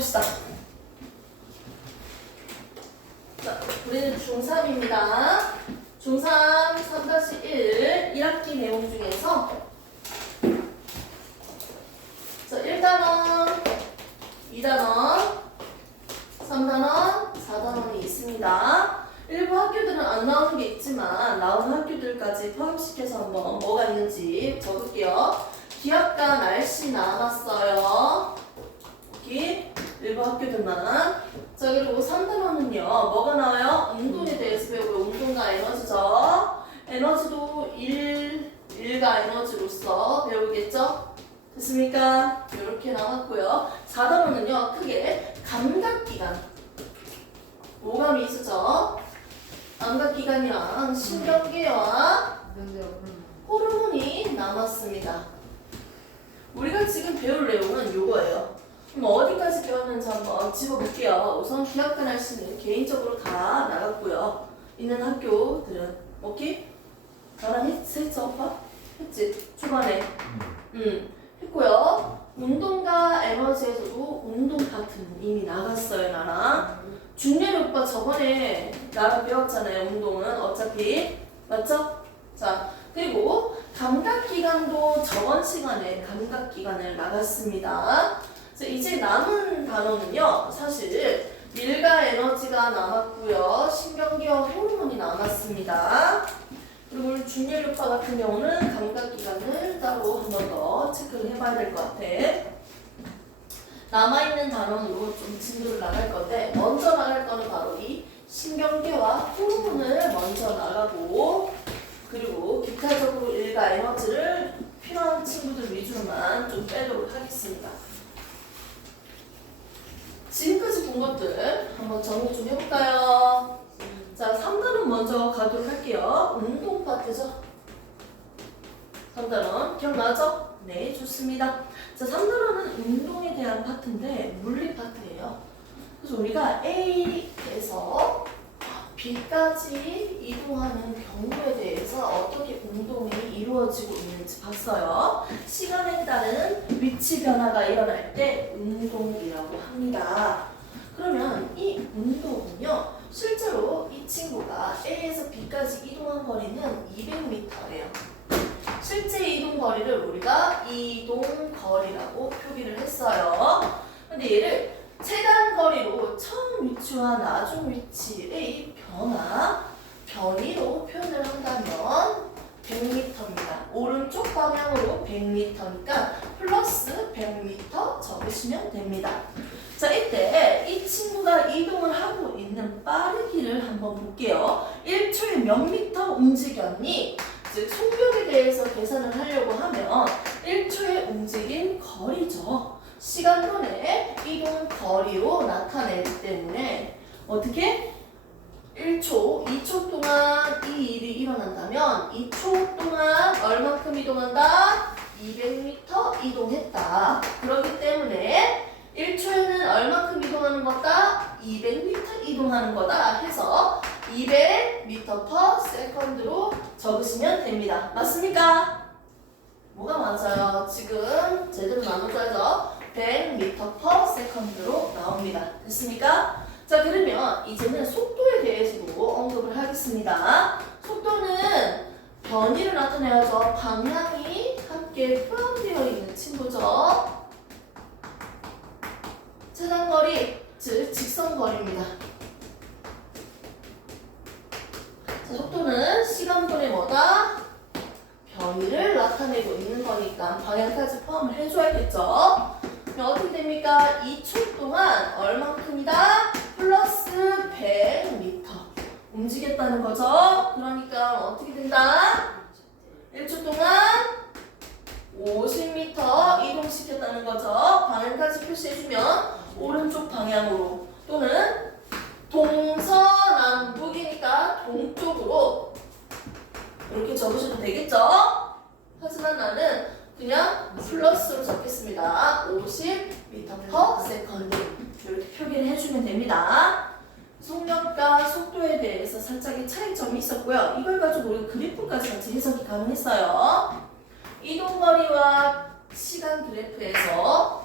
해봅시다. 자, 우리는 중3입니다. 중3 3-1 1학기 내용 중에서 자, 1단원, 2단원, 3단원, 4단원이 있습니다. 일부 학교들은 안 나오는 게 있지만 나오는 학교들까지 포함시켜서 한번 뭐가 있는지 적을게요. 기압과 날씨 나왔어요. 여기 일부 학교들만. 자, 그리고 3단원은요. 뭐가 나와요? 운동에 대해서 배우고 운동과 에너지죠. 에너지도 일과 에너지로서 배우겠죠? 됐습니까? 이렇게 나왔고요. 4단원은요. 크게 감각기관. 오감이 있었죠? 감각기관이랑 신경계와 호르몬이 남았습니다. 우리가 지금 배울 내용은 이거예요. 그럼 어디까지 배웠는지 한번 짚어볼게요. 우선 기압과 날씨는 개인적으로 다 나갔고요. 있는 학교들은 오케이? 나랑 했죠, 오빠? 했지? 초반에. 했고요. 운동과 에너지에서도 운동 파트는 이미 나갔어요, 나랑. 준열이 오빠 저번에 나랑 배웠잖아요, 운동은. 어차피. 맞죠? 자, 그리고 감각기관도 저번 시간에 감각기관을 나갔습니다. 자, 이제 남은 단어는요, 사실 밀과 에너지가 남았고요, 신경계와 호르몬이 남았습니다. 그리고 우리 준열 오빠 같은 경우는 감각기관을 따로 한 번 더 체크를 해봐야 될 것 같아. 남아있는 단원으로 좀 진도를 나갈 건데 먼저 나갈 거는 바로 이 신경계와 호르몬을 먼저 나가고, 그리고 기타적으로 일과 에너지를 필요한 친구들 위주로만 좀 빼도록 하겠습니다. 지금까지 본 것들 한번 정리 좀 해볼까요? 자, 3단원 먼저 가도록 할게요. 운동 파트죠? 3단원 기억나죠? 네, 좋습니다. 자, 3단원은 운동에 대한 파트인데 물리 파트예요. 그래서 우리가 A에서 B까지 이동하는 경우에 대해서 어떻게 운동이 이루어지고 있는지 봤어요. 시간에 따른 위치 변화가 일어날 때 운동이라고 합니다. 그러면 이 운동은요, 실제로 이 친구가 A에서 B까지 이동한 거리는 200m예요. 실제 이동 거리를 우리가 이동거리라고 표기를 했어요. 근데 얘를 최단 거리로 처음 위치와 나중 위치의 변이로 표현을 한다면 100m입니다. 오른쪽 방향으로 100m니까 플러스 100m 적으시면 됩니다. 자, 이때 이 친구가 이동을 하고 있는 빠르기를 한번 볼게요. 1초에 몇 미터 움직였니? 즉 속력에 대해서 계산을 하려고 하면 1초의 움직임 거리죠. 시간분의 이동 거리로 나타내기 때문에 어떻게? 1초, 2초 동안 이 일이 일어난다면 2초 동안 얼마큼 이동한다? 200m 이동했다. 그렇기 때문에 1초에는 얼마큼 이동하는 거다? 200m 이동하는 거다 해서 200m/s로 적으시면 됩니다. 맞습니까? 뭐가 맞아요? 지금 제대로 나눠줘야죠. 100m/s로 나옵니다. 됐습니까? 자, 그러면 이제는 속도에 대해서도 언급을 하겠습니다. 속도는 변이를 나타내야죠. 방향이 함께 포함되어 있는 친구죠. 최단거리, 즉 직선거리입니다. 자, 속도는 시간분의 뭐다? 변이를 나타내고 있는 거니까 방향까지 포함을 해줘야겠죠. 그럼 어떻게 됩니까? 2초 동안 얼만큼이다? 플러스 100m 움직였다는 거죠. 그러니까 어떻게 된다? 1초 동안 50m 이동시켰다는 거죠. 방향까지 표시해주면 오른쪽 방향으로 또는 동서남북이니까 동쪽으로 이렇게 적으셔도 되겠죠? 하지만 나는 그냥 플러스로 적겠습니다. 50m/s 이렇게 표기를 해주면 됩니다. 속력과 속도에 대해서 살짝의 차이점이 있었고요. 이걸 가지고 우리가 그래프까지 같이 해석이 가능했어요. 이동거리와 시간 그래프에서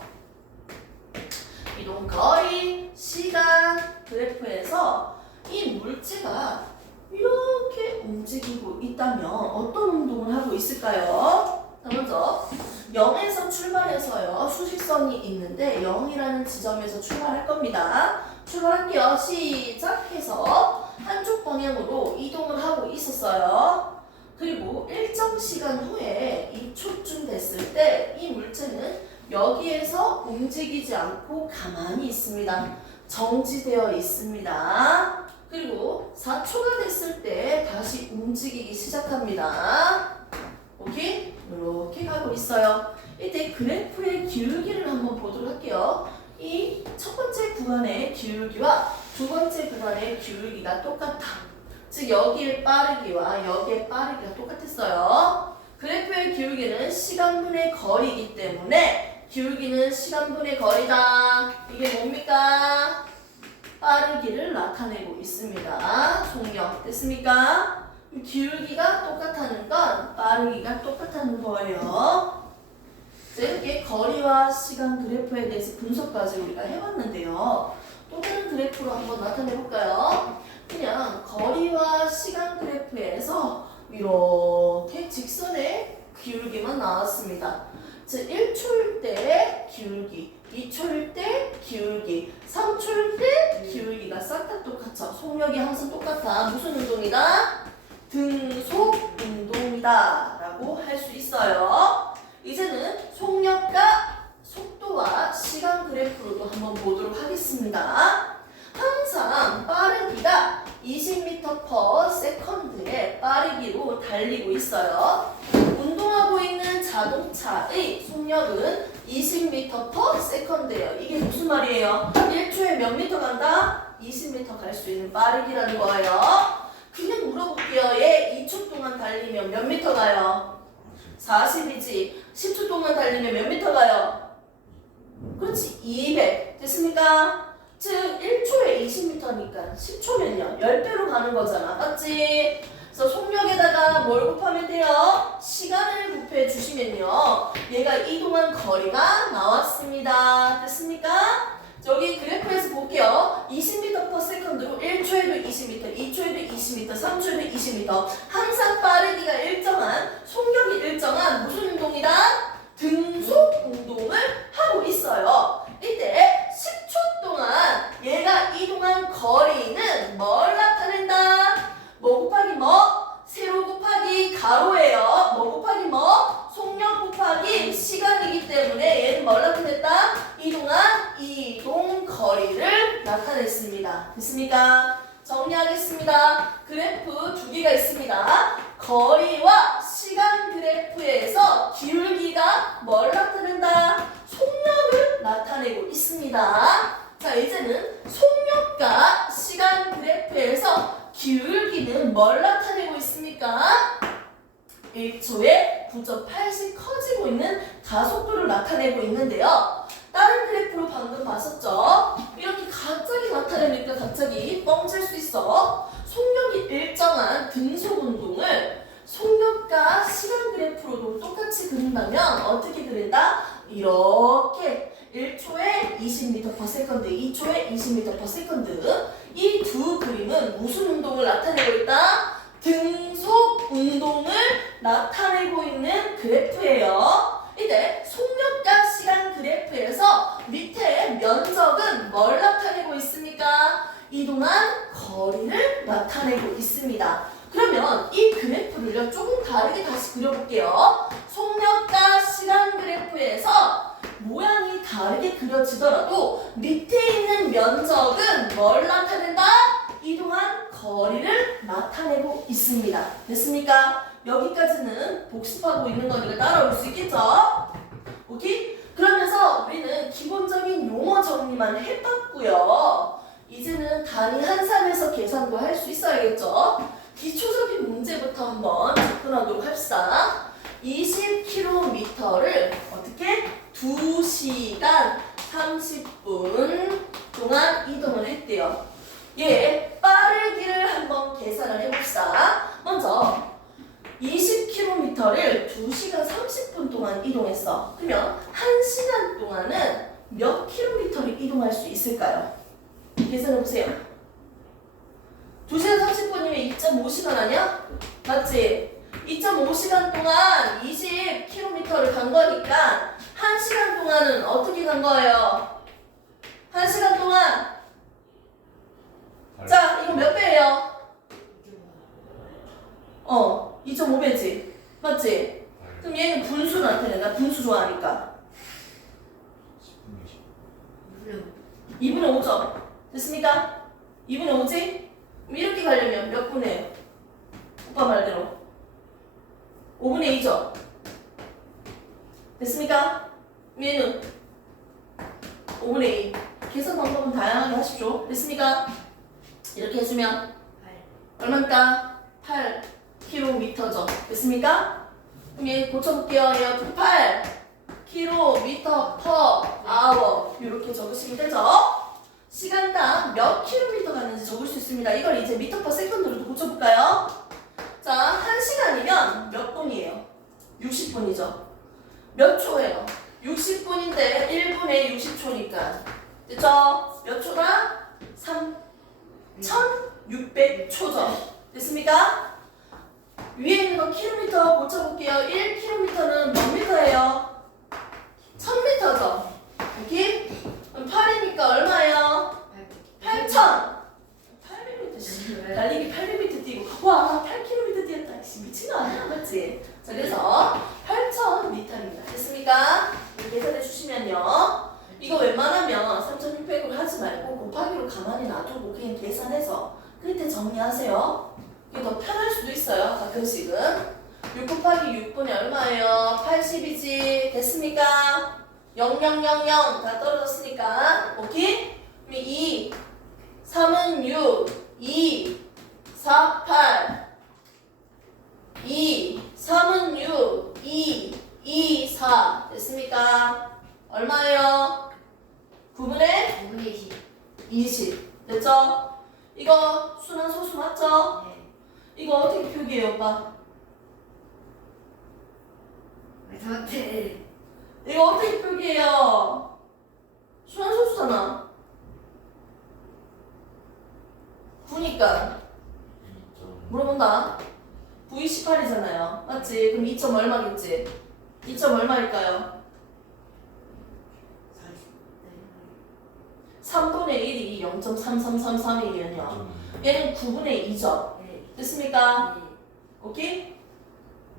이동 거리, 시간 그래프에서 이 물체가 이렇게 움직이고 있다면 어떤 운동을 하고 있을까요? 먼저 0에서 출발해서요. 수직선이 있는데 0이라는 지점에서 출발할 겁니다. 출발할게요. 시작해서 한쪽 방향으로 이동을 하고 있었어요. 그리고 일정 시간 후에 2초쯤 됐을 때 이 물체는 여기에서 움직이지 않고 가만히 있습니다. 정지되어 있습니다. 그리고 4초가 됐을 때 다시 움직이기 시작합니다. 오케이? 이렇게 가고 있어요. 이때 그래프의 기울기를 한번 보도록 할게요. 이 첫 번째 구간의 기울기와 두 번째 구간의 기울기가 똑같아. 즉 여기의 빠르기와 여기의 빠르기가 똑같았어요. 그래프의 기울기는 시간분의 거리이기 때문에 기울기는 시간분의 거리다. 이게 뭡니까? 빠르기를 나타내고 있습니다. 속력 됐습니까? 기울기가 똑같다는 건 빠르기가 똑같다는 거예요. 자, 이렇게 거리와 시간 그래프에 대해서 분석까지 우리가 해봤는데요. 또 다른 그래프로 한번 나타내 볼까요? 그냥 거리와 시간 그래프에서 이렇게 직선의 기울기만 나왔습니다. 즉 1초일 때 기울기, 2초일 때 기울기, 3초일 때 기울기가 싹 다 똑같죠. 속력이 항상 똑같아. 무슨 운동이다? 등속 운동이다 라고 할 수 있어요. 이제는 속력과 속도와 시간 그래프로도 한번 보도록 하겠습니다. 항상 빠르기가 20m/s의 빠르기로 달리고 있어요. 운동하고 있는 자동차의 속력은 20m/s예요. 이게 무슨 말이에요? 1초에 몇 미터 간다? 20m 갈 수 있는 빠르기라는 거예요. 그냥 물어볼게요. 얘 2초 동안 달리면 몇 미터 가요? 40이지. 10초 동안 달리면 몇 미터 가요? 그렇지. 200. 됐습니까? 즉 1초에 20m니까 10초면요 10배로 가는 거잖아. 맞지? 그래서 속력에다가 뭘 곱하면 돼요? 시간을 곱해 주시면요 얘가 이동한 거리가 나왔습니다. 됐습니까? 여기 그래프에서 볼게요. 20m/s로 1초에도 20m, 2초에도 20m, 3초에도 20m. 항상 빠르기가 일정한, 속력이 일정한 무슨 운동이다? 등속 운동을 하고 있어요. 이때 10초 동안 얘가 이동한 거리는 뭘 나타낸다? 뭐 곱하기 뭐? 세로 곱하기 가로예요. 뭐 곱하기 뭐? 속력 곱하기 시간이기 때문에 얘는 뭘 나타냈다? 이동한 이동 거리를 나타냈습니다. 됐습니까? 정리하겠습니다. 그래프 두 개가 있습니다. 거리와 시간 그래프에서 기울기가 뭘 나타낸다? 속력을 나타내고 있습니다. 자, 이제는 속력과 시간 그래프에서 기울기는 뭘 나타내고 있습니까? 1초에 9.8씩 커지고 있는 가속도를 나타내고 있는데요. 다른 그래프로 방금 봤었죠? 이렇게 갑자기 나타내니까 갑자기 뻥칠 수 있어. 속력이 일정한 등속 운동을 속력과 시간 그래프로도 똑같이 그린다면 어떻게 그린다? 이렇게 1초에 20m/s, 2초에 20m/s. 이 두 그림은 무슨 운동을 나타내고 있다? 등속 운동을 나타내고 있는 그래프예요. 이때 속력과 시간 그래프에서 밑에 면적은 뭘 나타내고 있습니까? 이동한 거리를 나타내고 있습니다. 그러면 이 그래프를요 조금 다르게 다시 그려볼게요. 속력과 시간 그래프에서 모양이 다르게 그려지더라도 밑에 있는 면적은 뭘 나타낸다? 이동한 거리를 나타내고 있습니다. 됐습니까? 여기까지는 복습하고 있는 거니까 따라올 수 있겠죠? 오케이? 그러면서 우리는 기본적인 용어 정리만 해봤고요. 이제는 단위 한산해서 계산도 할 수 있어야겠죠? 기초적인 문제부터 한번 접근하도록 합시다. 20km를 어떻게? 2시간 30분 동안 이동을 했대요. 얘 빠르기를 한번 계산을 해봅시다. 먼저 20km를 2시간 30분 동안 이동했어. 그러면 1시간 동안은 몇 킬로미터를 이동할 수 있을까요? 계산해보세요. 2시간 30분이면 2.5시간 아니야? 맞지? 2.5시간 동안 20km를 간 거니까 1시간 동안은 어떻게 간 거예요? 1시간 동안 자, 이거 몇 배예요? 2.5배지. 맞지? 그럼 얘는 분수 나타내. 나 분수 좋아하니까. 2분의 5죠? 됐습니까? 2분의 5지? 그럼 이렇게 가려면 몇 분의? 오빠 말대로 5분의 2죠? 됐습니까? 얘는 5분의 2. 계산 방법은 다양하게 하십시오. 됐습니까? 이렇게 해주면 얼마입니까? 8km죠. 됐습니까? 그럼 얘 고쳐볼게요. 얘 8km/h 이렇게 적으시면 되죠? 시간당 몇 킬로미터 가는지 적을 수 있습니다. 이걸 이제 미터/세컨드로도 고쳐볼까요? 자, 1시간이면 몇 분이에요? 60분이죠. 몇 초예요? 60분인데 1분에 60초니까 됐죠? 몇 초다? 1600초죠. 됐습니까? 위에 있는 거 킬로미터 고쳐볼게요. 1km는 몇 미터예요? 1000m죠. 여기? 그럼 8이니까 얼마예요? 8000. 800m. 달리기 800m 뛰고 와 8km 뛰었다. 미친 거 아니야? 맞지? 자, 그래서 8000m입니다. 됐습니까? 이렇게 계산해 주시면요. 이거 웬만하면 3600으로 하지 말고 곱하기로 가만히 놔두고 그냥 계산해서 그때 정리하세요. 이게 더 편할 수도 있어요. 가끔씩은. 6 곱하기 6분이 얼마예요? 80이지. 됐습니까? 0000 다 떨어졌으니까. 오케이? 그럼 2 3은 6 2 4 8 2 3은 6 2 2 4 됐습니까? 얼마예요? 9분의 20 됐죠? 이거 순환 소수 맞죠? 네. 이거 어떻게 표기해요 오빠? 이거 어떻게 표기해요? 순환 소수잖아. 9니까 물어본다. V18이잖아요. 맞지? 그럼 2점 얼마겠지? 2점 얼마일까요? 3분의 1이 0.3333이면요. 얘는 9분의 2죠. 됐습니까? 오케이?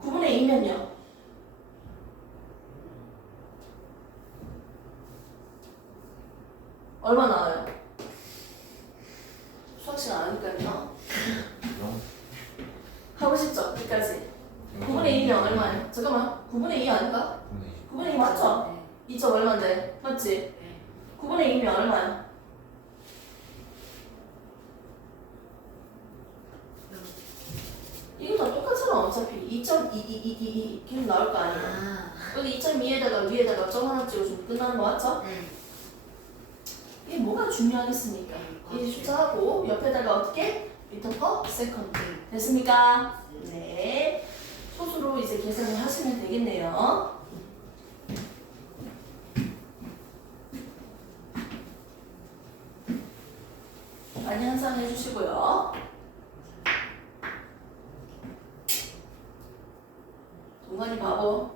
9분의 2면요. 얼마 나와요? 수학 시간 아니까요. 하고 싶죠? 여기까지. 9분의 2면 얼마예요? 잠깐만. 9분의 2 아닌가? 9분의 2 맞죠? 2점 얼마인데? 맞지? 9분의 2면 얼마야? 이거 다 똑같잖아. 어차피 2.2222 계속 나올 거 아니야. 여기 2.2에다가 위에다가 점 하나 찍어주면 끝나는 거 맞죠? 이게 뭐가 중요하겠습니까? 이 숫자하고 옆에다가 어떻게? 미터/세컨드. 됐습니까? 네. 소수로 이제 계산을 하시면 되겠네요. 많이 항상 해주시고요. 동건이 바보.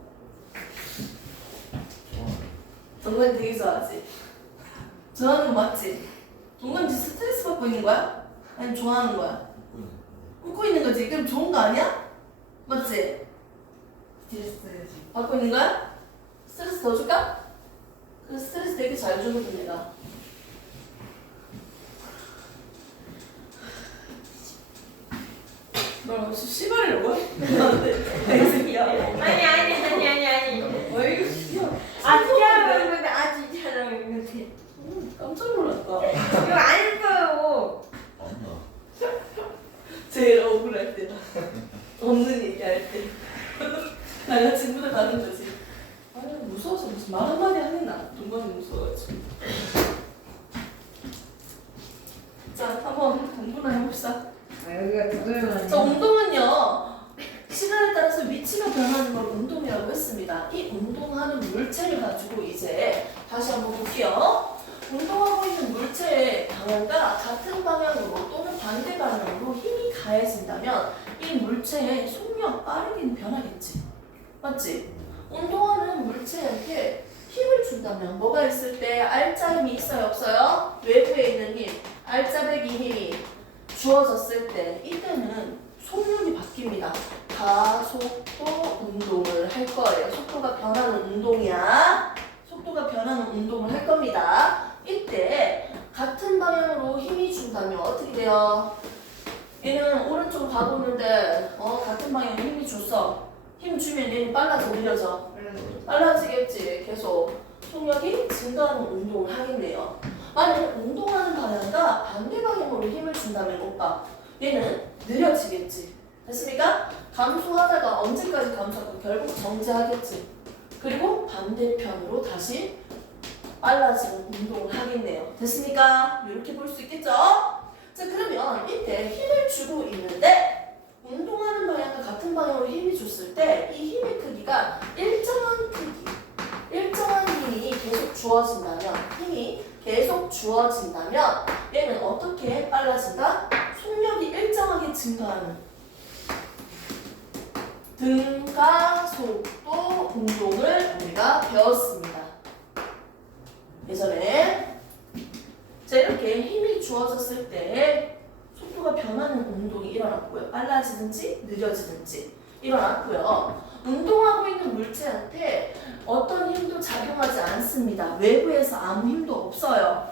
동건이 되게 좋아하지? 좋아하는 거 맞지? 동건이 스트레스 받고 있는 거야? 아니면 좋아하는 거야? 웃고 있는 거지? 그럼 좋은 거 아니야? 맞지? 받고 있는 거야? 스트레스 더 줄까? 그 스트레스 되게 잘 주거든 내가. 너 혹시 씨발이라고 해? 이 새끼야. 아니. 어이구 야. 아직이라고 했는데 아직이라고 했는데. 깜짝 놀랐다. 이거 안 했어요. 제일 억울할 때다. 없는 얘기할 때. 나가 친구들 가는 거지. 아유 무서워서 무슨 말 한마디 하겠나. 동건이 무서워가지고. 자 한번 공부나 해봅시다. 여기가 두들만. 자 운동은요. 시간에 따라서 위치가 변하는 걸 운동이라고 운동이라고 했습니다. 이 운동하는 물체를 가지고 이제 다시 한번 볼게요. 운동하고 있는 물체의 방향과 같은 방향으로 또는 반대 방향으로 힘이 가해진다면 이 물체의 속력 빠르게는 변하겠지. 맞지? 운동하는 물체한테 힘을 준다면 뭐가 있을 때 알짜 힘이 있어요? 없어요? 외부에 있는 힘, 알짜배기 힘이 주어졌을 때 이때는 속력이 바뀝니다. 가속도 운동을 할 거예요. 속도가 변하는 운동이야. 속도가 변하는 운동을 할 겁니다. 이때 같은 방향으로 힘이 준다면 어떻게 돼요? 얘는 오른쪽으로 가고 있는데 같은 방향으로 힘이 줬어. 힘 주면 얘는 빨라져 느려져? 빨라지겠지. 계속 속력이 증가하는 운동을 하겠네요. 만약 운동하는 방향과 반대 방향으로 힘을 준다면 오빠 얘는 느려지겠지. 됐습니까? 감소하다가 언제까지 감소하고 결국 정지하겠지. 그리고 반대편으로 다시 빨라지는 운동을 하겠네요. 됐습니까? 이렇게 볼 수 있겠죠? 자, 그러면 이때 힘을 주고 있는데 운동하는 방향과 같은 방향으로 힘이 줬을 때 이 힘의 크기가 일정한 크기, 일정한 힘이 계속 주어진다면 얘는 어떻게 빨라진다? 속력이 일정하게 증가하는 등가속도 운동을 우리가 배웠습니다. 예전에 자, 이렇게 힘이 주어졌을 때 속도가 변하는 운동이 일어났고요. 빨라지든지 느려지든지 일어났고요. 운동하고 있는 물체한테 어떤 힘도 작용하지 않습니다. 외부에서 아무 힘도 없어요.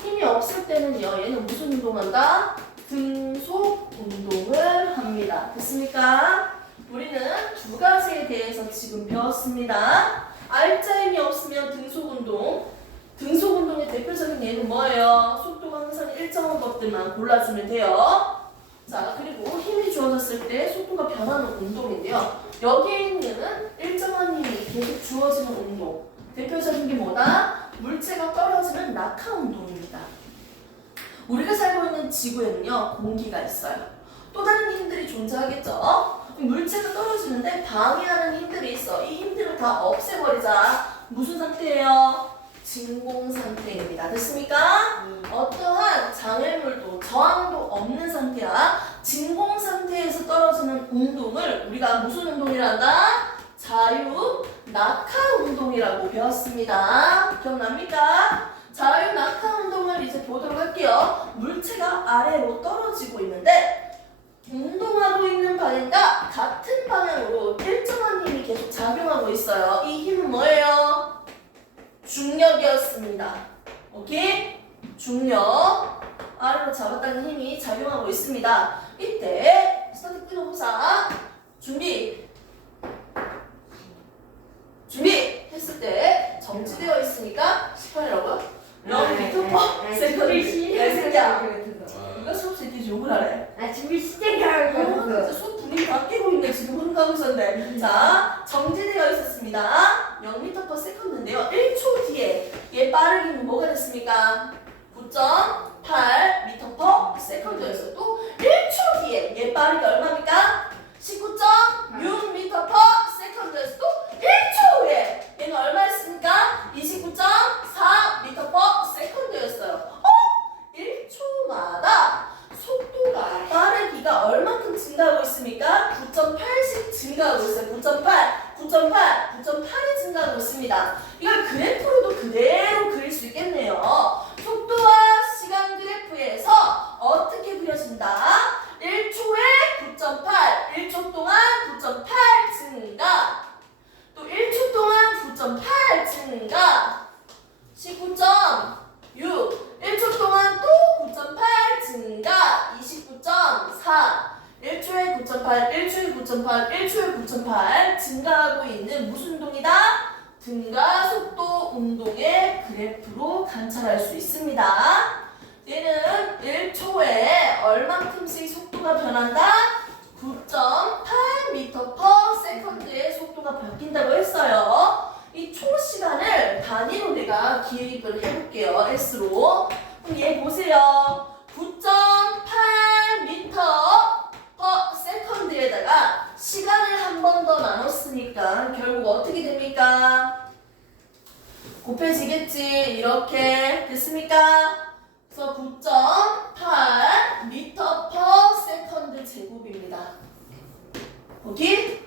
힘이 없을 때는요. 얘는 무슨 운동한다? 등속 운동을 합니다. 됐습니까? 우리는 두 가지에 대해서 지금 배웠습니다. 알짜 힘이 없으면 등속 운동. 등속 운동의 대표적인 예는 뭐예요? 속도가 항상 일정한 것들만 골라주면 돼요. 자, 그리고 힘이 주어졌을 때 속도가 변하는 운동인데요. 여기에 있는 일정한 힘이 계속 주어지는 운동. 대표적인 게 뭐다? 물체가 떨어지는 낙하 운동입니다. 우리가 살고 있는 지구에는요, 공기가 있어요. 또 다른 힘들이 존재하겠죠? 물체가 떨어지는데 방해하는 힘들이 있어. 이 힘들을 다 없애버리자. 무슨 상태예요? 진공 상태입니다. 됐습니까? 어떠한 장애물도 저항도 없는 상태야. 진공 상태에서 떨어지는 운동을 우리가 무슨 운동이란다? 자유 낙하 운동이라고 배웠습니다. 기억납니까? 자유 낙하 운동을 이제 보도록 할게요. 물체가 아래로 떨어지고 있는데 운동하고 있는 방향과 같은 방향으로 일정한 힘이 계속 작용하고 있어요. 이 힘은 뭐예요? 중력이었습니다. 오케이? 중력. 아래로 잡았다는 힘이 작용하고 있습니다. 이때 스타트 끊어보자. 준비 했을 때 정지되어 있으니까 18이라고요? 영 미터 세컨드. 새끼야. 누가 수업실 뒤에 욕을 하래? 준비 시작하고 진짜 수업 분위기 바뀌고 있네. 지금 흐름가고 있었는데. 자, 정지되어 있었습니다. 0m/s인데요. 1초 뒤에 얘 빠르기는 뭐가 됐습니까? 9.8m/s였어요. 또 1초 뒤에 얘 빠르기 얼마입니까? 19.6m/s였어요. 또 1초 후에 얘는 얼마였습니까? 29.4m/s였어요. 1초마다 속도가 빠르기가 얼만큼 증가하고 있습니까? 9.8씩 증가하고 있어요. 9.8이 증가하고 있습니다. 이걸 그래프로도 그대로 그릴 수 있겠네요. 속도와 시간 그래프에서 어떻게 그려진다? 1초에 9.8, 1초 동안 9.8 증가, 또 1초 동안 9.8 증가, 19.6, 1초 동안 또 9.8 증가, 29.4, 1초에 9.8, 1초에 9.8, 1초에 9.8 증가하고 있는 무슨 운동이다? 등가 속도 운동의 그래프로 관찰할 수 있습니다. 얘는 1초에 얼만큼씩 속도가 변한다? 9.8m/s의 속도가 바뀐다고 했어요. 이 초시간을 단위로 내가 기입을 해볼게요. S로. 그럼 얘 보세요. 9.8m/s에다가 시간을 한 번 더 나눴으니까 있으니까 결국 어떻게 됩니까? 곱해지겠지. 이렇게 됐습니까? 그래서 9.8 미터 퍼 세컨드 제곱입니다. 오케이?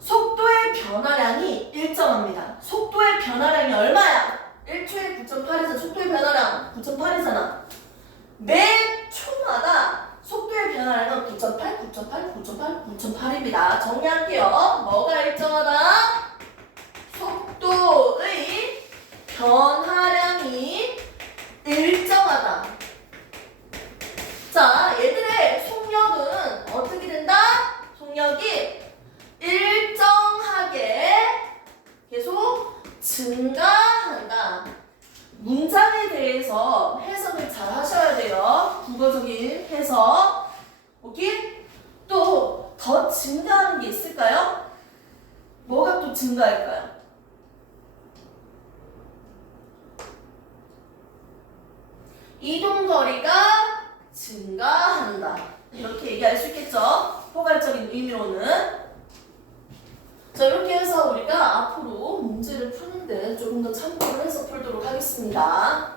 속도의 변화량이 일정합니다. 속도의 변화량이 얼마야? 1초에 9.8이잖아. 속도의 변화량 9.8이잖아. 매 초마다 속도의 변화량은 9.8, 9.8, 9.8, 9.8입니다. 정리할게요. 뭐가 일정하다? 속도의 변화량이 일정하다. 자, 얘들의 속력은 어떻게 된다? 속력이 일정하게 계속 증가한다. 문장에 대해서 해석을 잘 하셔야 돼요. 국어적인 해석. 오케이? 또 더 증가하는 게 있을까요? 뭐가 또 증가할까요? 이동거리가 증가한다. 이렇게 얘기할 수 있겠죠? 포괄적인 의미로는. 자, 이렇게 해서 우리가 앞으로 문제를 푸는데 조금 더 참고를 해서 풀도록 하겠습니다.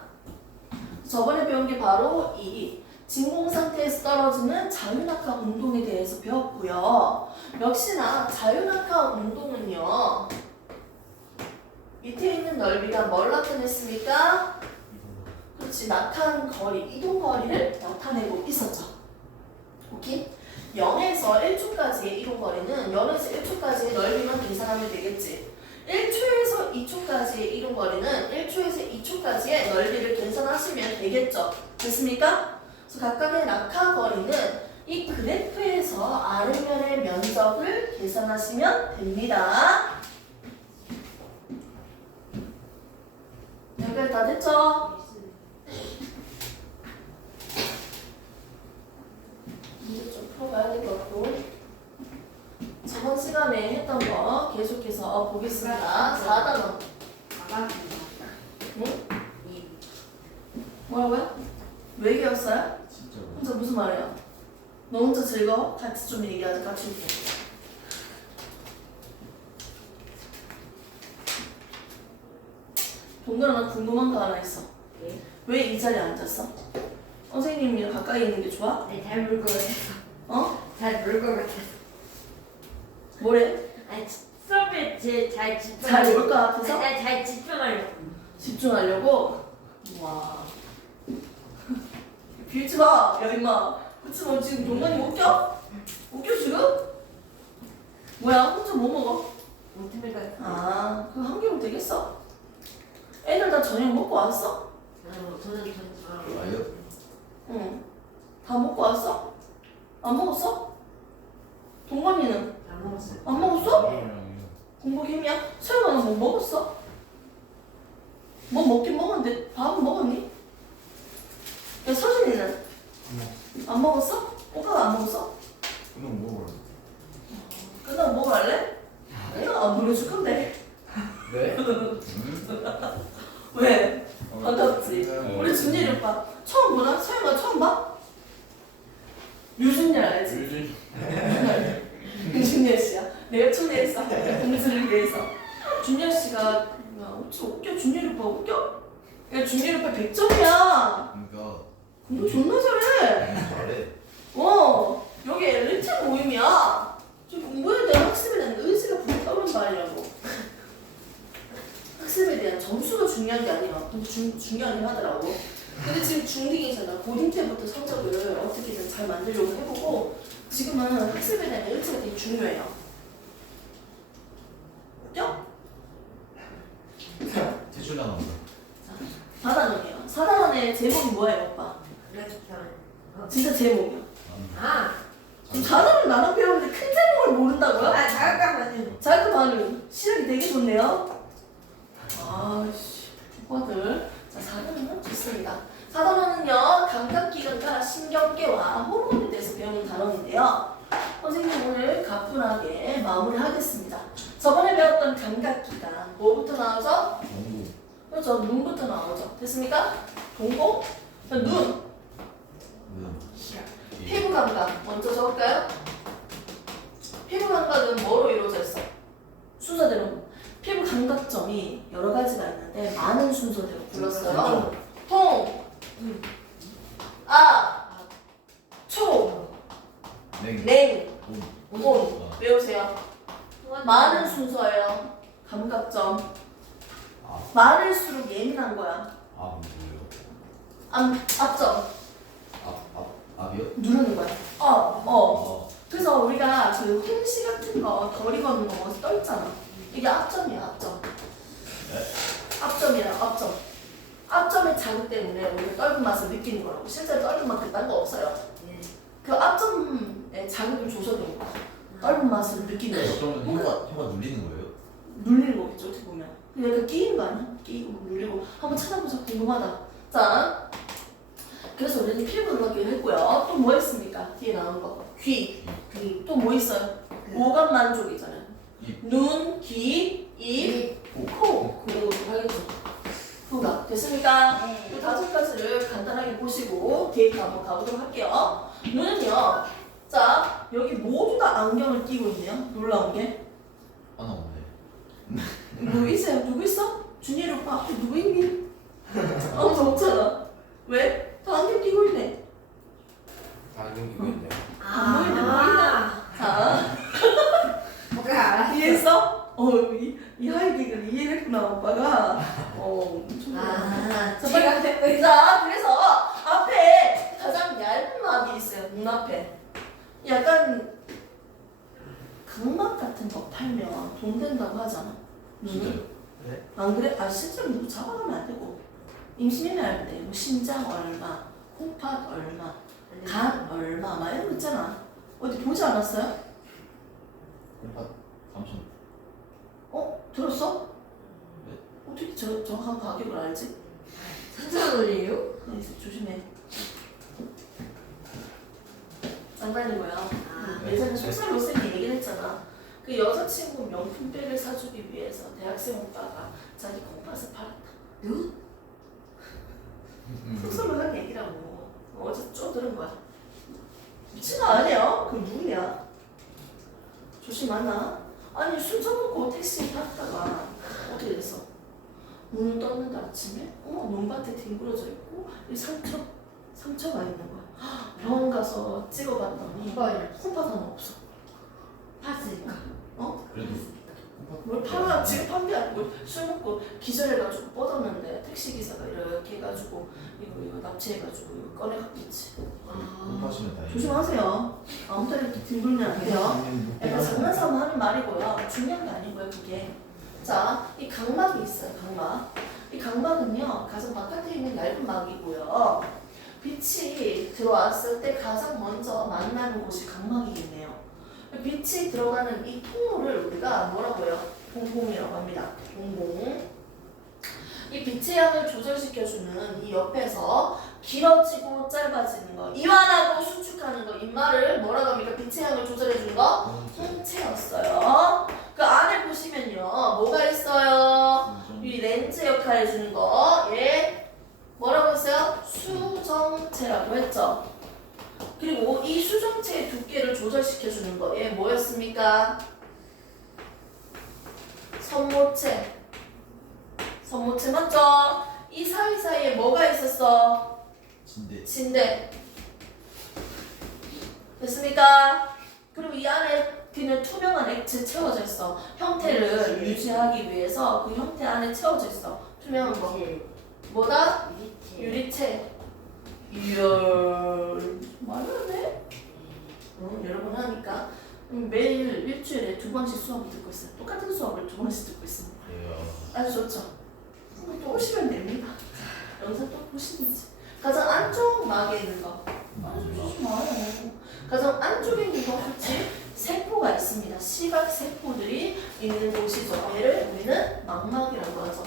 저번에 배운 게 바로 이 진공 상태에서 떨어지는 자유낙하 운동에 대해서 배웠고요. 역시나 자유낙하 운동은요, 밑에 있는 넓이가 뭘 나타냈습니까? 그렇지, 낙하한 거리, 이동 거리를 나타내고 있었죠. 오케이? 0에서 1초까지의 이동 거리는 0에서 1초까지의 넓이만 계산하면 되겠지. 1초에서 2초까지의 이동 거리는 1초에서 2초까지의 넓이를 계산하시면 되겠죠. 됐습니까? 그래서 각각의 낙하 거리는 이 그래프에서 아래면의 면적을 계산하시면 됩니다. 여기까지 다 됐죠? 문제 좀 풀어봐야 될 것 같고. 저번 시간에 했던 거 계속해서 보겠습니다. 4단원. 응? 뭐라고요? 왜 배웠어요? 진짜로. 혼자 무슨 말이에요? 너 혼자 즐거워? 같이 좀 얘기하자. 같이 웃겨. 동근아, 나 궁금한 거 하나 있어. 네. 왜 이 자리에 앉았어? 선생님이랑 가까이 있는 게 좋아? 아니 잘 물 것 같아서. 어? 잘 물 것 같아서. 뭐래? 아니 수업에 잘 집중. 잘 올 것 같아서? 아니 잘 집중하려고. 집중하려고? 와. 빌지 마. 야, 임마. 그치, 뭐 지금 동건이 웃겨? 웃겨, 지금? 뭐야, 혼자 뭐 먹어? 오트밀 같은. 아, 그거 한 개면 되겠어? 애들 다 저녁 먹고 왔어? 저는 아요? 응. 다 먹고 왔어? 안 먹었어? 동건이는? 안 먹었어요. 안 먹었어? 네. 공부 힘이야? 서영아, 너뭐 먹었어? 뭐 먹긴 먹었는데 밥은 먹었니? 야, 서준이는? 안 먹었어? 오빠가 안 먹었어? 그럼 뭐? 끝나고 먹을래? 내가 안 보내줄 건데. 네? 왜? 반갑지? 네. 우리 준일이 오빠 처음 보나? 서영아 처음 봐? 유준열 알지? 유준열 씨야. 내가 초대했어. 공주를 위해서. 준열 씨가 야, 어찌 웃겨? 준일 오빠 웃겨? 야, 준일 오빠 100점이야. 그러니까 공부 존나 잘해. 잘해. 여기 엘리트 모임이야. 좀 공부에 대한 학습에 대한 의지가 불타오른 말이라고. 학습에 대한 점수가 중요한 게 아니라 중요하긴 하더라고. 근데 지금 중2이잖아. 고딩 때부터 성적을 어떻게든 잘 만들려고 해보고 지금은 학습에 대한 의지가 되게 중요해요. 웃겨? 대출 나간다. 4단원이에요. 4단원의 제목이 뭐예요, 오빠? 그래서 진짜 제목이요. 아. 지금 4단원 나눠 배우는데 큰 제목을 모른다고요? 아 잠깐만요. 자그 반응 시력이 되게 좋네요. 아씨, 오빠들. 자, 4단원은 좋습니다. 4단원은요, 감각기관과 신경계와 호르몬에 대해서 배우는 단원인데요. 선생님 오늘 가뿐하게 마무리하겠습니다. 저번에 배웠던 감각기관, 뭐부터 나오죠? 공부. 그렇죠, 눈부터 나오죠. 됐습니까? 동공, 눈, 피부 감각 먼저 적을까요? 피부 감각은 뭐로 이루어져 있어? 순서대로 피부 감각점이 여러 가지가 있는데 많은 순서대로 불렀어요. 그렇죠. 통, 초, 냉. 냉, 온. 온. 외우세요. 많은 순서예요. 감각점. 아. 많을수록 예민한 거야. 아 뭐예요? 앞점 앞이요? 누르는 거야. 그래서 우리가 그 홍시 같은 거 덜 익었는 거 떠있잖아. 이게 앞점이야, 앞점. 앞점이야, 앞점. 앞점의 자극 때문에 우리가 떫은 맛을 느끼는 거라고. 실제 떫은 맛 그딴 거 없어요. 그 앞점의 자극을 줘서 그런 거야. 떫은 맛을 느끼는 거야. 어쩌면 혀가 눌리는 거예요? 눌리는 거겠죠, 어떻게 보면. 그러니까 끼는 거 아니야? 끼고 눌리고. 한번 찾아보자, 궁금하다. 자, 그래서 우리는 피부 눌렀기로 했고요. 또 뭐 했습니까? 뒤에 나온 거. 귀. 또 뭐 있어요? 오감 만족이잖아요. 입. 눈, 귀, 입, 코. 그리고 하겠죠. 후각. 됐습니까? 이 5가지를 간단하게 보시고 데이터 한번 가보도록 할게요. 눈은요. 자, 여기 모두 다 안경을 끼고 있네요. 놀라운 게. 하나 없네. 누구 있어요? 누구 있어? 준일이 오빠 앞에 누구 있니? 아무도 없잖아. 왜? 다 안경 끼고 있네. 안경 끼고 있네요. 안 보이네, 보인다. 자, 뭐가 알았어. 이해했어? 이 하이킥을 이해했구나, 오빠가. 자, 빨리. 자, 그래서 앞에 가장 얇은 막이 있어요. 눈 앞에. 약간 각막 같은 거 팔면 돈 된다고 하잖아. 진짜요? 네? 안 그래? 실제로 누구 잡아가면 안 되고. 임신이면 할 때, 뭐 심장 얼마, 콩팥 얼마, 간 얼마, 막 이런 거 있잖아. 어디 보지 않았어요? 콩팥 3천. 들었어? 네. 어떻게 정확한 가격을 알지? 산천원이에요? 네, 조심해. 장난인 거야. 예전에 속살로 쌤이 얘기를 했잖아. 그 여자친구 명품백을 사주기 위해서 대학생 오빠가 자기 콩팥을 팔았다. 속살로 한 얘기라고. 어제 쭉 들은 거야. 미친 거 아니야? 그럼 누구냐? 조심하나? 아니 술 처먹고 택시 탔다가 어떻게 됐어? 눈을 떴는데 아침에 눈밭에 뒹굴어져 있고 이 상처가 있는 거야. 병원 가서 찍어봤더니 이거요. 콩팥 하나 없어. 봤으니까. 그래도 뭘 팔아? 지금 판 게 아니고 술 먹고 기절해가지고 뻗었는데 택시기사가 이렇게 해가지고 이거 납치해가지고 이거 꺼내갔겠지. 콩팥이면 다행이에요. 조심하세요. 아무 때나 이렇게 뒹굴면 안 돼요. 약간 장난삼아 하는 말이고요. 중요한 게 아니고요, 그게. 자, 이 각막이 있어요, 각막. 이 각막은요, 가장 바깥에 있는 얇은 막이고요. 빛이 들어왔을 때 가장 먼저 만나는 곳이 각막이겠네요. 빛이 들어가는 이 통로를 우리가 뭐라고 해요? 봉봉이라고 합니다. 봉봉. 이 빛의 양을 조절시켜주는 이 옆에서 길어지고 짧아지는 거, 이완하고 수축하는 거, 입말을 뭐라고 합니까? 빛의 양을 조절해주는 거? 홍채였어요. 그 안에 보시면요, 뭐가 있어요? 이 렌즈 역할 해주는 거, 뭐라고 했어요? 수정체라고 했죠. 그리고 이 수정체의 두께를 조절시켜주는 거, 뭐였습니까? 선모체. 선모체 맞죠? 이 사이사이에 뭐가 있었어? 진대. 됐습니까? 그리고 이 안에 그냥 투명한 액체 채워져 있어. 형태를 유지하기 위해서 그 형태 안에 채워져 있어. 투명한 거. 뭐다? 유리체. 이야, 말하네? 여러분 하니까 매일 일주일에 2번씩 수업을 듣고 있어요. 똑같은 수업을 2번씩 듣고 있습니다. 아주 좋죠? 또 오시면 됩니다. 영상 또 보시든지. 가장 안쪽 막에 있는 거. 아주 좋아요. 가장 안쪽에 있는 거 혹시 세포가 있습니다. 시각 세포들이 있는 곳이죠. 얘를 우리는 망막이라고 하죠.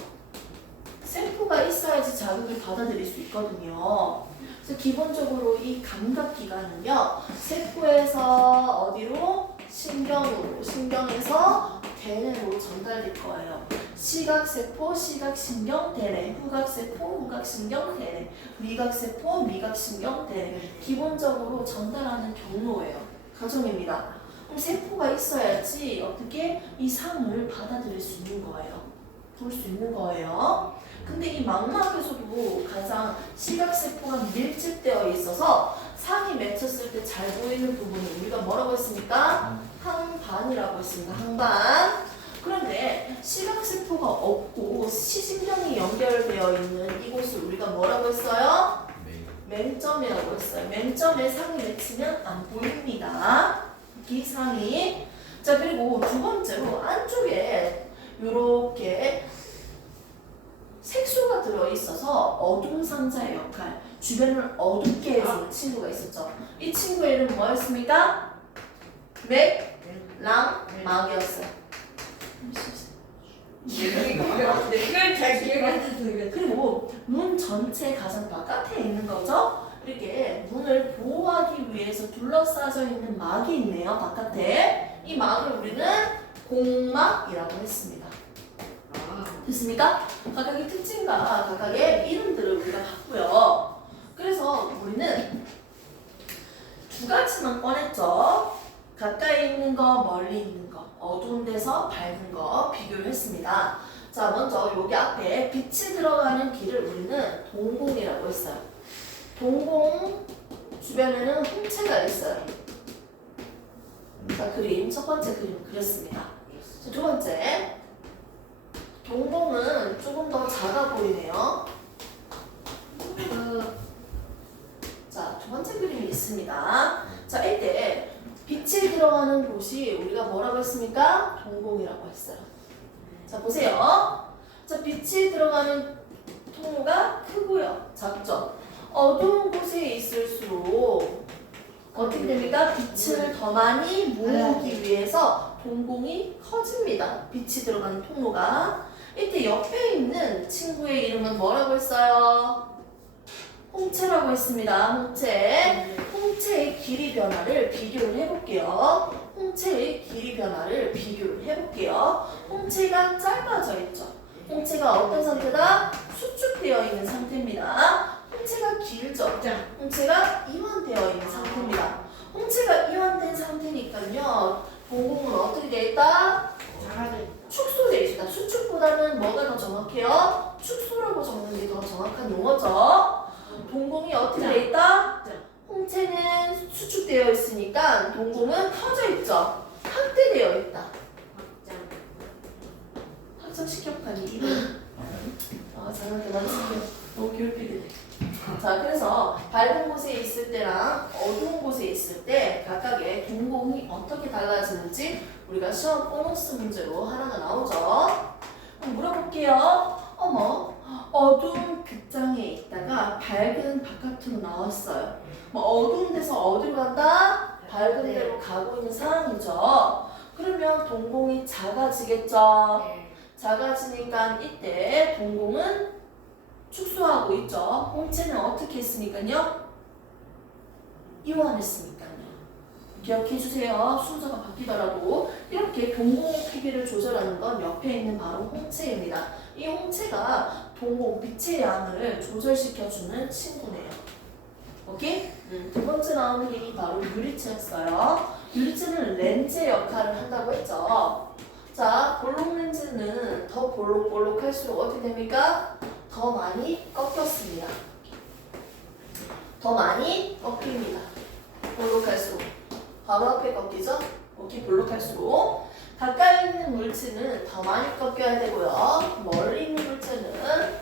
세포가 있어야지 자극을 받아들일 수 있거든요. 그래서 기본적으로 이 감각기관은요, 세포에서 어디로? 신경으로, 신경에서 대뇌로 전달될 거예요. 시각세포, 시각신경, 대뇌, 후각세포, 후각신경, 대뇌, 미각세포, 미각신경, 대뇌. 기본적으로 전달하는 경로예요. 과정입니다. 세포가 있어야지 어떻게 이 상을 받아들일 수 있는 거예요. 볼 수 있는 거예요. 근데 이 망막에서도 가장 시각세포가 밀집되어 있어서 상이 맺혔을 때 잘 보이는 부분을 우리가 뭐라고 했습니까? 항반이라고 했습니다. 항반. 그런데 시각세포가 없고 시신경이 연결되어 있는 이곳을 우리가 뭐라고 했어요? 맹점이라고 했어요. 맹점에 상이 맺히면 안 보입니다. 이 상이. 자, 그리고 두 번째로 안쪽에 이렇게 색소가 들어있어서 어둠 상자의 역할, 주변을 어둡게 해주는 친구가 있었죠. 이 친구의 이름은 뭐였습니까? 맥랑막이었어요. 이걸 잘 기억하는 그리고 문 전체 가장 바깥에 있는 거죠. 이렇게 문을 보호하기 위해서 둘러싸져 있는 막이 있네요. 바깥에. 이 막을 우리는 공막이라고 했습니다. 됐습니까? 각각의 특징과 각각의 이름들을 우리가 봤고요. 그래서 우리는 두 가지만 꺼냈죠. 가까이 있는 거, 멀리 있는 거, 어두운 데서 밝은 거 비교를 했습니다. 자, 먼저 여기 앞에 빛이 들어가는 길을 우리는 동공이라고 했어요. 동공 주변에는 홍채가 있어요. 자, 그림, 첫 번째 그림 그렸습니다. 자, 두 번째, 동공은 조금 더 작아 보이네요. 자, 두 번째 그림이 있습니다. 자, 이때 빛이 들어가는 곳이 우리가 뭐라고 했습니까? 동공이라고 했어요. 자, 보세요. 자, 빛이 들어가는 통로가 크고요. 작죠? 어두운 곳에 있을수록 어떻게 됩니까? 빛을 더 많이 모으기 위해서 동공이 커집니다. 빛이 들어가는 통로가. 이때 옆에 있는 친구의 이름은 뭐라고 했어요? 홍채라고 했습니다. 홍채. 홍채의 길이 변화를 비교를 해볼게요. 홍채의 길이 변화를 비교를 해볼게요. 홍채가 짧아져 있죠. 홍채가 어떤 상태다? 수축되어 있는 상태입니다. 홍채가 길죠. 홍채가 이완되어 있는 상태입니다. 홍채가 이완된 상태니까요. 동공은 어떻게 되어 있다? 축소되어 있다. 수축보다는 뭐가 더 정확해요? 축소라고 적는 게 더 정확한 용어죠. 동공이 어떻게 되어 있다? 홍채는 수축되어 있으니까 동공은 터져 있죠. 확대되어 있다. 확장시켜볼까니 이름. 장난감 많으세요. 너무 괴롭히네. 자, 그래서 밝은 곳에 있을 때랑 어두운 곳에 있을 때 각각의 동공이 어떻게 달라지는지 우리가 시험 보너스 문제로 하나가 나오죠. 그럼 물어볼게요. 어머, 어두운 극장에 있다가 밝은 바깥으로 나왔어요. 뭐 어두운 데서 어디로 간다? 밝은 데로 가고 있는 상황이죠. 그러면 동공이 작아지겠죠. 작아지니까 이때 동공은 축소하고 있죠. 홍채는 어떻게 했으니까요? 이완했으니까요. 기억해 주세요. 순서가 바뀌더라도 이렇게 동공의 크기를 조절하는 건 옆에 있는 바로 홍채입니다. 이 홍채가 동공 빛의 양을 조절시켜주는 친구네요. 오케이? 두 번째 나오는 얘기 바로 유리체였어요. 유리체는 렌즈의 역할을 한다고 했죠. 자, 볼록 렌즈는 더 볼록볼록할수록 어떻게 됩니까? 더 많이 꺾였습니다. 더 많이 꺾입니다. 볼록할수록. 바로 앞에 꺾이죠? 오케이, 볼록할수록. 가까이 있는 물체는 더 많이 꺾여야 되고요. 멀리 있는 물체는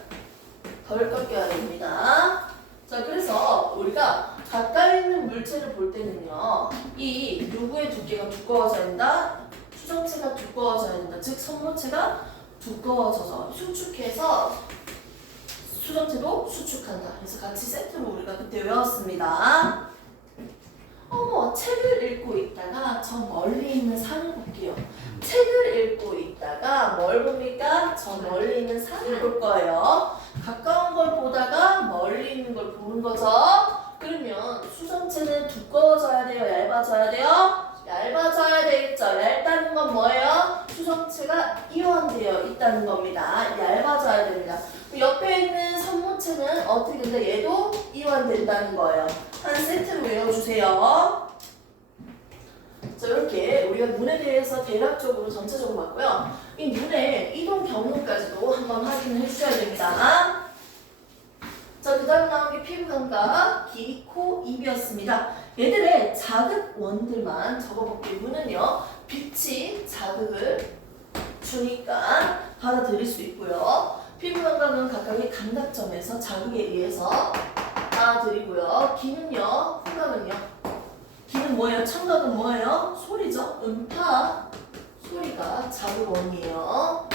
덜 꺾여야 됩니다. 자, 그래서 우리가 가까이 있는 물체를 볼 때는요. 이 누구의 두께가 두꺼워져야 된다? 수정체가 두꺼워져야 된다. 즉, 선모체가 두꺼워져서 수축해서 수정체도 수축한다. 그래서 같이 세트로 우리가 그때 외웠습니다. 어머, 책을 읽고 있다가 저 멀리 있는 산을 볼게요. 책을 읽고 있다가 뭘 봅니까? 저 멀리 있는 산을 볼 거예요. 가까운 걸 보다가 멀리 있는 걸 보는 거죠. 그러면 수정체는 두꺼워져야 돼요? 얇아져야 돼요? 얇아져야 되겠죠. 얇다는 건 뭐예요? 수정체가 이완되어 있다는 겁니다. 얇아져야 됩니다. 옆에 있는 선모체는 어떻게 된다? 얘도 이완된다는 거예요. 한 세트로 외워주세요. 자, 자, 이렇게 우리가 눈에 대해서 대략적으로 전체적으로 봤고요. 이 눈의 이동 경로까지도 한번 확인을 해주셔야 됩니다. 자, 그 다음 나온 게 피부감각, 귀, 코, 입이었습니다. 얘들의 자극원들만 적어볼게요. 눈은요, 빛이 자극을 주니까 받아들일 수 있고요. 피부감각은 각각의 감각점에서 자극에 의해서 받아들이고요. 귀는요, 후각은요. 귀는 뭐예요? 청각은 뭐예요? 소리죠. 음파, 소리가 자극원이에요.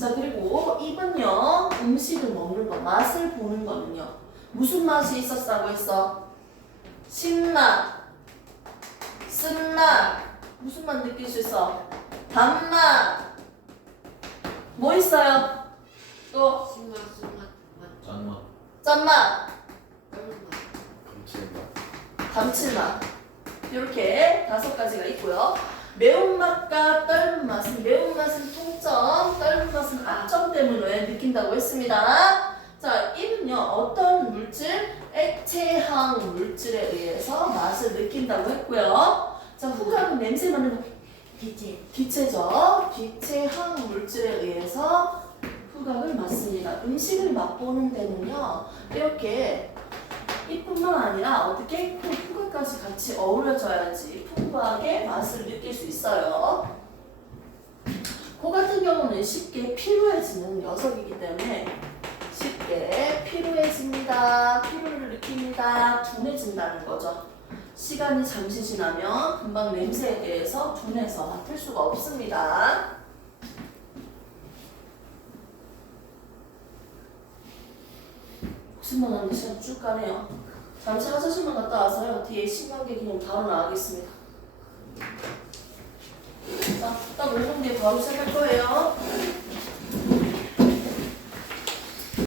자, 그리고 입은요, 음식을 먹는 거, 맛을 보는 거는요, 무슨 맛이 있었다고 했어? 신맛, 쓴맛, 무슨 맛 느낄 수 있어? 단맛, 뭐 있어요? 또 신맛, 술맛, 짠맛. 짠맛, 감칠맛. 감칠맛, 이렇게 5가지가 있고요. 매운맛과 떫은 맛은, 매운맛은 통점, 떫은 맛은 악점 때문에 느낀다고 했습니다. 자, 입은요, 어떤 물질? 액체형 물질에 의해서 맛을 느낀다고 했고요. 자, 후각은 냄새 맡는 거, 기체죠. 기체형 물질에 의해서 후각을 맡습니다. 음식을 맛보는 데는요, 이렇게 이뿐만 아니라 어떻게 후각까지 같이 어우러져야지 풍부하게 맛을 느낄 수 있어요. 코 같은 경우는 쉽게 피로해지는 녀석이기 때문에 쉽게 피로해집니다. 피로를 느낍니다. 둔해진다는 거죠. 시간이 잠시 지나면 금방 냄새에 대해서 둔해서 맡을 수가 없습니다. 혹시 모르는데 시간 쭉 가네요. 잠시 화장실만 갔다 와서요. 뒤에 신경계 기능 바로 나가겠습니다. 자, 딱 5분 뒤에 바로 시작할 거예요.